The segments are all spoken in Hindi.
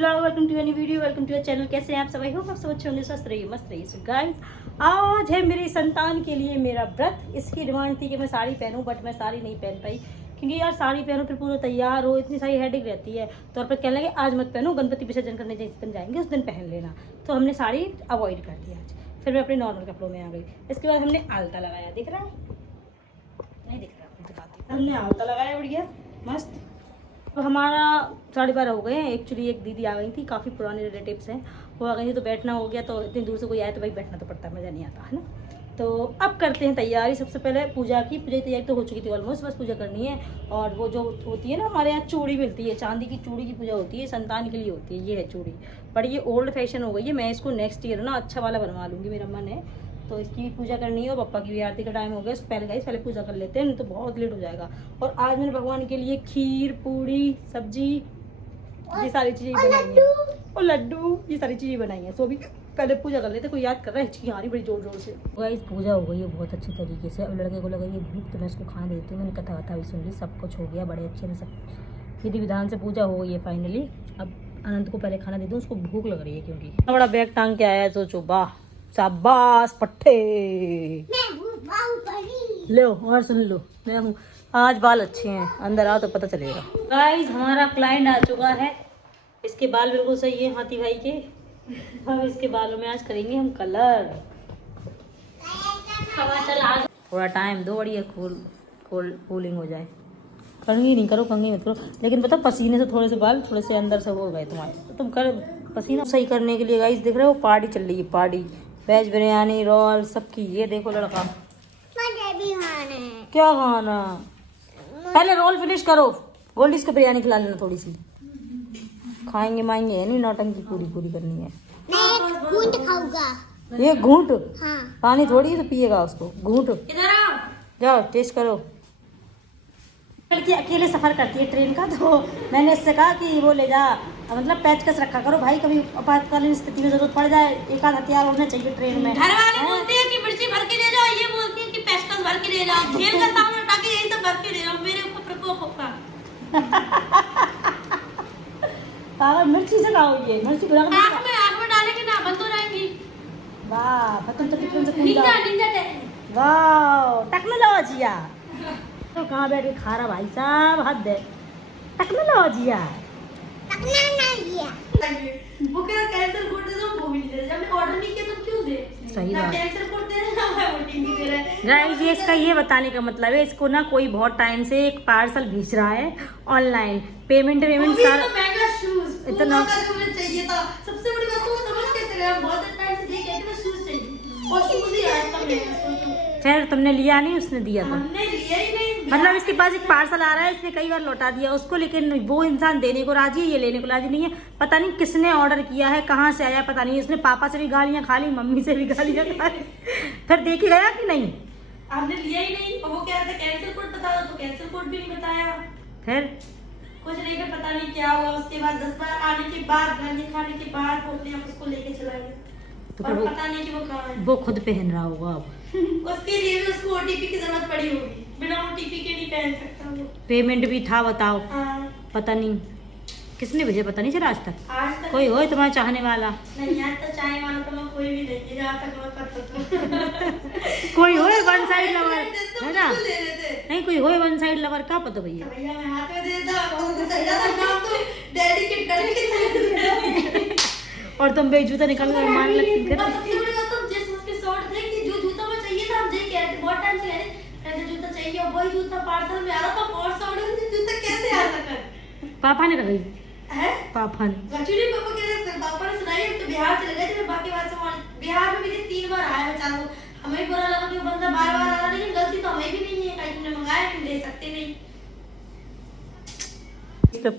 Blog, welcome to new video, welcome to your channel. कैसे हैं आप सब? आई होप आप सब अच्छे होंगे, स्वस्थ रहिए, मस्त रहिए। सो गाइस, आज है मेरी संतान के लिए मेरा व्रत। इसकी डिमांड थी कि मैं साड़ी पहनूं, बट मैं साड़ी नहीं पहन पाई क्योंकि यार साड़ी पहनो फिर पूरा तैयार हो, इतनी सारी हेडेक रहती है। तो फिर कहने लगे आज मत पहनो, गणपति विसर्जन करने जिस दिन जाएंगे उस दिन पहन लेना। तो हमने साड़ी अवॉइड कर दिया आज। फिर मैं अपने नॉर्मल कपड़ों में आ गई। इसके बाद हमने आलता लगाया, दिख रहा है? नहीं दिख रहा, दिखाती। हमने आलता लगाया, बढ़िया मस्त। तो हमारा 12:30 हो गए हैं। एक्चुअली एक दीदी आ गई थी, काफ़ी पुराने रिलेटिव्स हैं, वो आ गई थी तो बैठना हो गया। तो इतनी दूर से कोई आए तो भाई बैठना तो पड़ता है, मज़ा नहीं आता है ना। तो अब करते हैं तैयारी। सबसे पहले पूजा की तैयारी तो हो चुकी थी ऑलमोस्ट, बस पूजा करनी है। और वो जो होती है ना, हमारे यहाँ चूड़ी मिलती है, चांदी की चूड़ी की पूजा होती है, संतान के लिए होती है। ये है चूड़ी, पर ये ओल्ड फैशन हो गई है। मैं इसको नेक्स्ट ईयर ना अच्छा वाला बनवा लूँगी, मेरा मन है। तो इसकी पूजा करनी है और पप्पा की भी आरती का टाइम हो गया। पहले पूजा कर लेते हैं, नहीं तो बहुत लेट हो जाएगा। और आज मैंने भगवान के लिए खीर, पूड़ी, सब्जी, ये सारी चीज़ें बनाई हैं, और लड्डू, ये सारी चीज़ें बनाई हैं। तो अभी पहले पूजा कर लेते। कोई याद कर रहा है, हिचकी आ रही बड़ी जोर जोर से। गाइस, पूजा हो गई है बहुत अच्छी तरीके से। अब लड़के को लगा ये भूख, तो मैं इसको खाना देती हूँ। मैंने कथा भी सुन ली, सब कुछ हो गया बड़े अच्छे से, सब विधि विधान से पूजा हो गई है फाइनली। अब अनंत को पहले खाना दे दूँ, उसको भूख लग रही है क्योंकि बड़ा बैग टांग के आया है। सोचो, वाह शाबाश पट्टे, लो और सुन लो, मैं हूँ। आज बाल अच्छे हैं, अंदर आओ तो पता चलेगा। गाइस, हमारा क्लाइंट आ चुका है। इसके बाल बिल्कुल सही है हाथी भाई के। अब इसके बालों में आज करेंगे हम कलर। थोड़ा टाइम दो, बढ़िया कूलिंग हो जाए। कंघी नहीं करो, कंघी मत करो। लेकिन पता, पसीने से थोड़े से बाल थोड़े से अंदर से हो गए तुम्हारे, तो तुम कर पसीना सही करने के लिए। गाइस देख रहे हो, पार्टी चल रही है, पार्टी वेज बिरयानी रोल सबकी। ये देखो लड़का, क्या खाना? पहले रोल फिनिश करो, गोल्डिस को बिरयानी खिला लेना थोड़ी सी। खाएंगे माएंगे है नहीं, नौटंकी पूरी करनी है। घूंट खाऊंगा। ये घूंट? हाँ। पानी थोड़ी तो पिएगा उसको, घूंट। जाओ टेस्ट करो। लड़की अकेले सफर करती है ट्रेन का, तो मैंने इससे कहा कि वो ले जा, मतलब पेचकस रखा करो भाई, कभी आपातकालीन स्थिति में जरूरत पड़ जाए, एक आध हथियार होना चाहिए ट्रेन में। घर वाले बोलते हैं कि मिर्ची भर के ले जाओ, ये बोलती है कि पेचकस भर के ले जाओ, जेल का सामान उठा के यही सब भर के ले जाओ। मेरे ऊपर प्रकोप होगा। पागल, मिर्ची से खाओ, ये मिर्ची बुला आँख में डालेंगे ना, बंद हो जाएंगी। वाह, पतन तो कितने से निंजा वाह टेक्नोलॉजिया। तो कहाँ बैठ के खा रहा भाई साहब, हद है। टेक्नोलॉजिया वो कह कैंसिल कोड दे दो, वो भी नहीं दे। जब मैं ऑर्डर नहीं किया तो क्यों दे? सही बात। कैंसिल कोड दे रहे हैं, वो टीवी दे रहा है। गाइस, ये इसका ये बताने का मतलब है, इसको ना कोई बहुत टाइम से एक पार्सल भेज रहा है ऑनलाइन, पेमेंट सारा महंगा शूज इतना चाहिए था। सबसे बड़ी बात तो समझ कैसे गया, बहुत टाइम से देख रहे थे, शूज चाहिए और शूज ही आया था महंगा। खैर तुमने लिया नहीं, उसने दिया था। हमने लिया ही नहीं। मतलब इसके पास एक पार्सल आ रहा है, इसने कई बार लौटा दिया उसको, लेकिन वो इंसान देने को राजी है, ये लेने को राजी नहीं है। पता नहीं किसने ऑर्डर किया है, कहाँ से आया पता नहीं। उसने पापा से भी गालियाँ खा ली, मम्मी से भी गालियाँ खा ली। फिर देखे गया कि नहीं? हमने लिया ही नहीं। और वो कह रहा था कैंसिल कोड बता दो, तो कैंसिल कोड भी नहीं बताया। फिर कुछ नहीं, फिर पता नहीं क्या हुआ। उसके बाद 10 बार आने के बाद, गाली खाने के बाद वो अपने आप उसको लेके चला गया। तो और वो पता नहीं कि वो कहाँ है। वो खुद पहन रहा होगा अब। उसके लिए भी उसको ओटीपी की जरूरत पड़ी होगी, बिना ओटीपी के नहीं पहन सकता वो। पेमेंट भी था, बताओ। हाँ। पता नहीं किसने भेजा, पता नहीं चला आज तक। आज तक कोई हो तुम्हारा चाहने वाला? नहीं, आज तक चाय वाला तो मैं कोई भी नहीं, जहाँ तक मैं पता तो कोई हो वन साइड लवर है ना? ले लेते। नहीं, कोई हो वन साइड लवर का पता भैया। भैया मैं हाथ में देता, काम तो डैडी के डर के। और तुम बेजूता निकल कर मान लगती फिर। तुम जिस उसके शॉर्ट थे कि जो जूता में चाहिए था, हम देख के बहुत टाइम से ऐसे जूता चाहिए, और वही जूता पार्सल में आ रहा था। और शॉर्ट जूता कैसे आ सका? पापा ने रखी है, पापा ने एक्चुअली पापा कह रहे थे, पापा ने सुनाई तो बिहार चले गए थे। बाकी बात से बिहार में भी 3 बार आया बेचारा को। हमें भी बुरा लगा कि वो बंदा बार बार आ रहा, लेकिन गलती तो हमें भी नहीं है, कहीं तुमने मंगाया तुम दे सकते नहीं। इस पे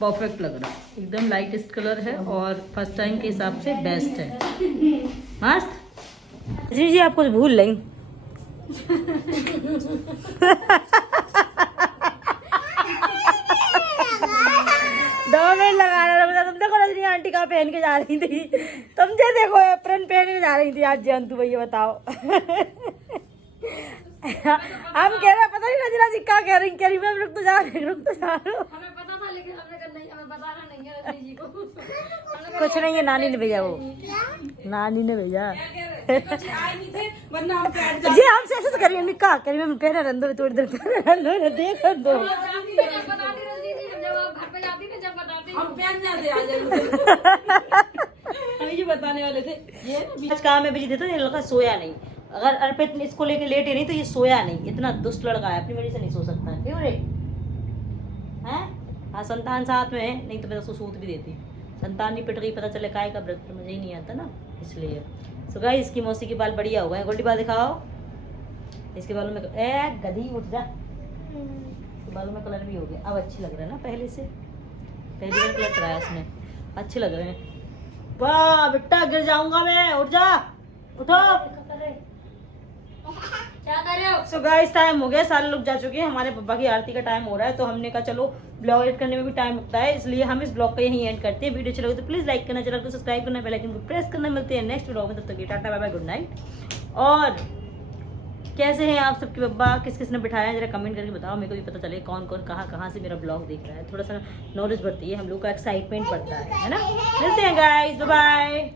परफेक्ट लग रहा है, एकदम लाइटेस्ट कलर है और फर्स्ट टाइम के हिसाब से बेस्ट है, मस्त। जी आप कुछ भूल नहीं। तुम देखो रजनी आंटी कहाँ पहन के जा रही थी, तुम जो देखो एप्रन पहन के जा रही थी आज जयंतु भैया, बताओ। हम कह रहे पता नहीं रजना जी क्या कह रही, मैं रुक तो जा रही, हमें पता था लेकिन हमने कहा नहीं, हमें बताना नहीं है। कुछ नहीं है, नानी ने भेजा, वो नानी ने भेजा जी। हमसे ऐसे करिए, मैं क्या करिए, मैं पहना रंदो थोड़ी देर पहना देख कर दो। ये बताने वाले थे ये आज काम में बिजी थे तो ये लड़का सोया नहीं। अगर अर्पित इसको लेके लेटे नहीं तो ये सोया नहीं। इतना दुष्ट लड़का है, अपनी वजह से नहीं सो सकता है। क्यों रे हैं? हाँ, संतान साथ में है, नहीं तो मैं उसको सूत भी देती। संतान नहीं पिट गई, पता चले काय का व्रत, मुझे ही नहीं आता ना, इसलिए। सो गाइस, इसकी मौसी के बाल बढ़िया हो गए। गोल्डी बाल दिखाओ। इसके बालों में गधी उठ जा, इसके बालों में कलर भी हो गया। अब अच्छी लग रहा है ना पहले से, पहले बार कलर कराया इसने, अच्छे लग रहे हैं। वाह बेटा, गिर जाऊंगा मैं, उठ जा, उठो। क्या कर रहे हो? सो गाइस, टाइम हो गया, सारे लोग जा चुके हैं, हमारे पापा की आरती का टाइम हो रहा है, तो हमने कहा चलो ब्लॉग एडिट करने में भी टाइम लगता है, इसलिए हम इस ब्लॉग को यहीं एंड करते हैं। वीडियो अच्छा लगे तो प्लीज लाइक करना, चैनल को सब्सक्राइब करना, बेल आइकन को प्रेस करना। मिलते हैं नेक्स्ट ब्लॉग में, तब तक टाटा बाय बाय, गुड नाइट। और कैसे हैं आप सबके बब्बा, किस किस ने बिठाया है, जरा कमेंट करके बताओ, मेरे को भी पता चले कौन कौन कहाँ से मेरा ब्लॉग देख रहा है। थोड़ा सा नॉलेज बढ़ती है, हम लोग का एक्साइटमेंट बढ़ता है ना। मिलते हैं गाइस, बाय बाय।